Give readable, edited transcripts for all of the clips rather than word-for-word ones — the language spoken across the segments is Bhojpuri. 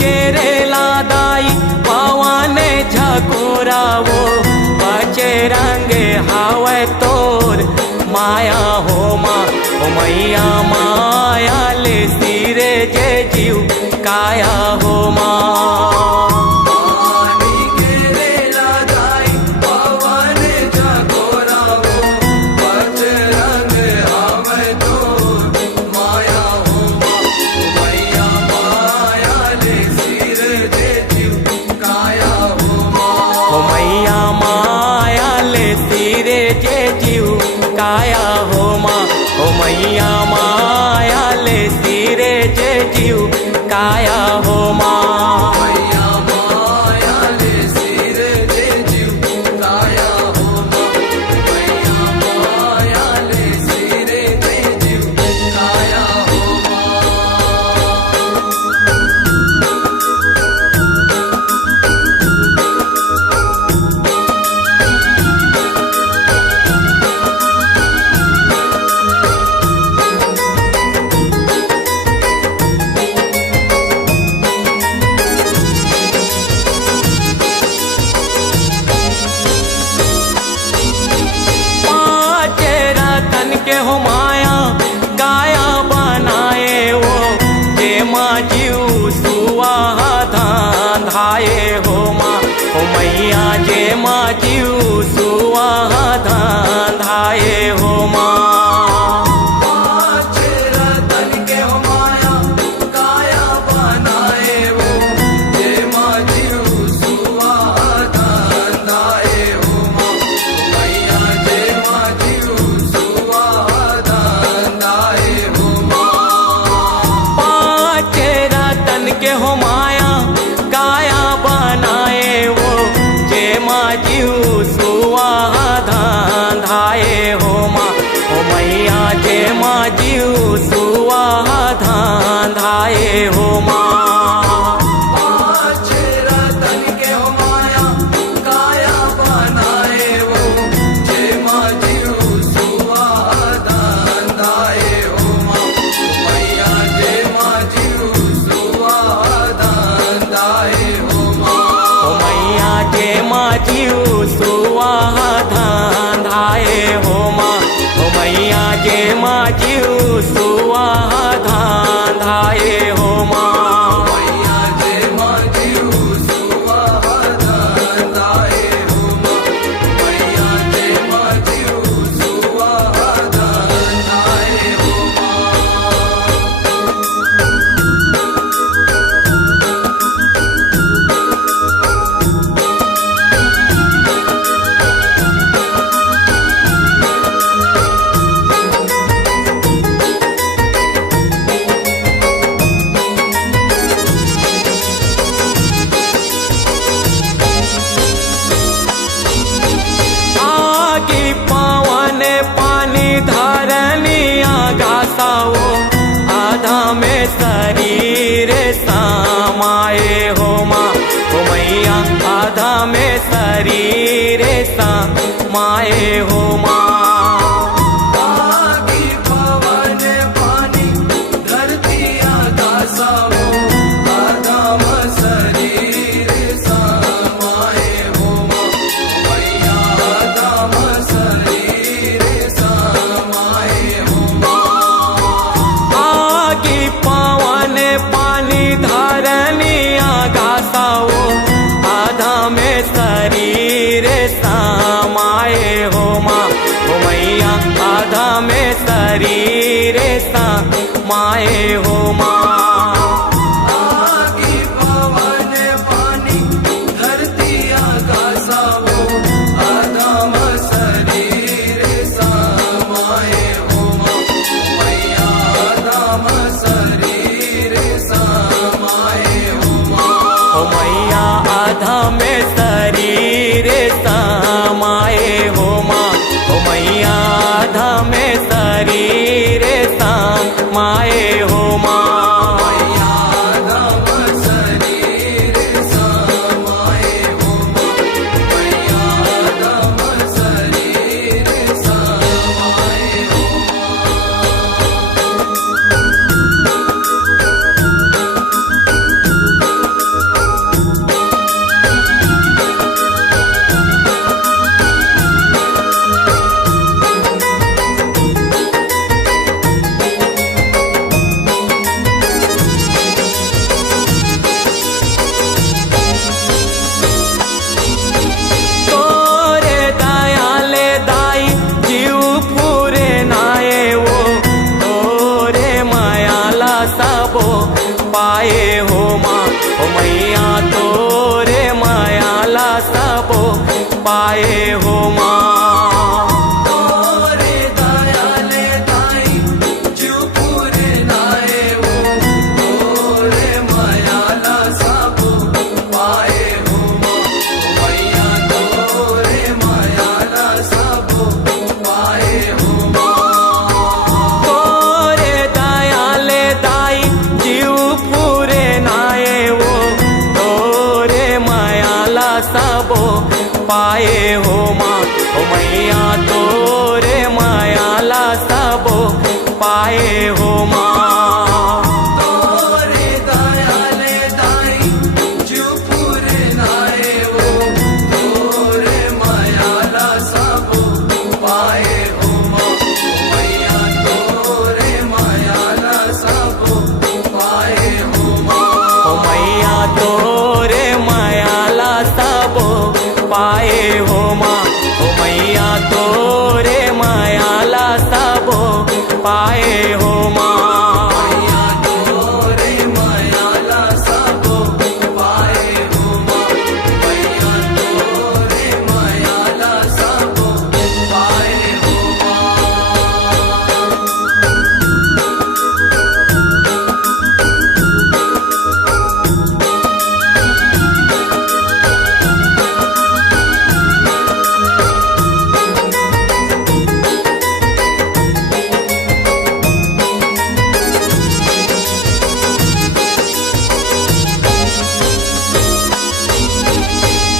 के रेला दाई पवन झकोरावो बचे रंगे हावे तोर माया हो माँ ओ मैया माया ले सिरे जे जीव काया हो माँ। काया हो माँ ओ मैया माया ले सिरे जे जीव काया हो माँ। मैया माया ले सिरे जे जीव काया हो माँ। मैया माया ले सिरे जे जीव काया हो माँ। के हो माया काया बनाए वो जे माँ जीव सुहा धाए हो माँ ओ मैया जे माँ जीव सुहा धाए हो माँ। के हो माया काया बनाए वो जे माँ जीव सुहा धाए हो माँ ओ मैया जे माँ जीव सुहा धाए हो माँ। जीव सुहा धाए हो माँ ओ मैया जे माँ जीव सुहा धाए हो माँ। मैया जे माँ जीव सुहा धाए हो माँ। मैया जे माँ जीव सुहा धाए हो माँ। आधा में शरीर समाये हो माँ ओ मैया आधा में शरीर समाये हो माँ। शरीर समाये हो माँ ओ मैया आधा में शरीर समाये हो माँ। आधा में शरीर समाये हो माँ ओ मैया आधा में शरीर समाये हो माँ। पाए हो माँ हो मैया तोरे मायाला सबो पाए हो माँ तोरे दयाले दाई जीव पूरे नाए वो तोरे मायाला सबो पाए हो माँ मैया तोरे मायाला सबो पाए हो माँ तोरे दयाले दाई जीव पूरे नाए वो तोरे मायाला सबो पाए हो माँ हो मैया तोरे मायाला सबो पाए हो माँ तोरे दयाले दाई जीव पूरे नाए वो तोरे मायाला सबो पाए हो माँ मैया तोरे मायाला सबो पाए हो माँ हो मैया तोरे मायाला सबो पाए हो माँ हो मैया तोरे मायाला सबो पाए हो माँ मैया तोरे मायाला सबो पाए हो माँ मैया तोरे मायाला सबो पाए हो माँ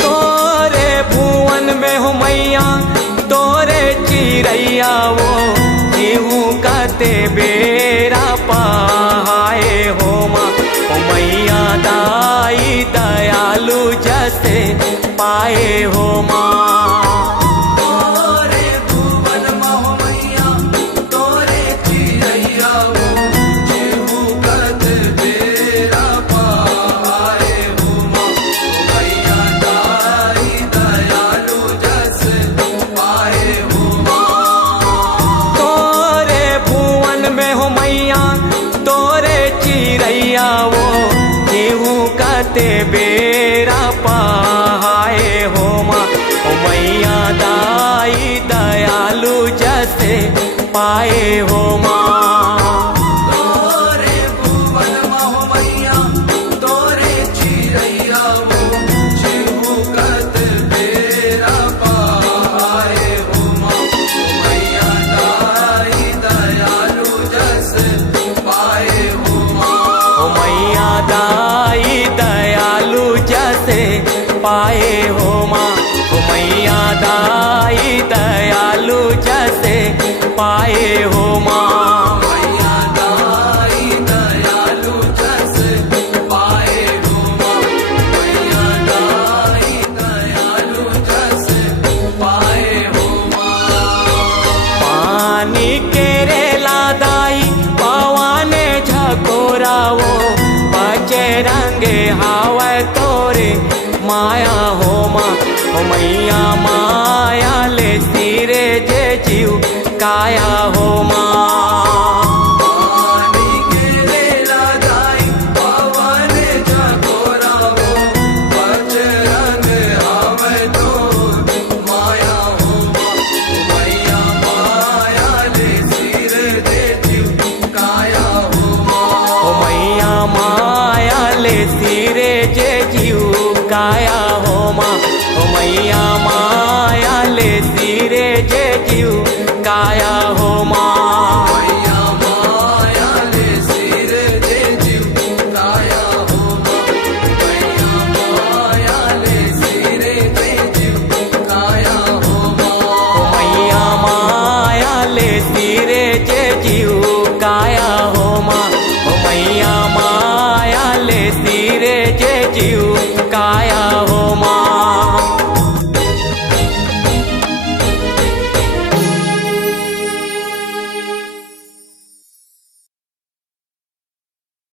तोरे भुवन में हो मैया तोरे चिड़ैया वो केहू कहते बेरा पाए हो माँ हो मैया दाई दयालु जैसे पाए हो माँ तोरे भुवन महो मैया तोरे चिड़ैया वो जेहू कद बेरा पाए हो माँ मैया दाई दयालु जस पाए हो माँ तोरे भुवन में हो मैया तोरे चिड़ैया वो केहू कहते बेरा पाए हो माँ हो मैया दाई दयालु जैसे पाए हो माँ तोरे भुवन महो मैया तोरे चिड़ैया वो जेहू कद बेरा पाए हो माँ मैया दाई दयालु जस पाए हो माँ हो मैया दाई दयालु जैसे पाए हो माँ हो मैया दाई दयालु जैसे पाए हो माँ मैया दाई दयालु जस पाए हो माँ मैया दाई दयालु जस पाए हो माँ पानी के रेला दाई पवाने झकोरावो बचे रंगे हावे तोरे माया हो माँ हो मैया माया ले सिरे जे जीव काया हो माँ पानी के रेला दाई पवन झकोरा वो बजरंग आवे तो माया हो माँ मैया माया ले सिर दे जीव काया हो माँ हो मैया माया ले सिरे जे जीव काया हो माँ हो मैया माया ले सिरे जे जीव काया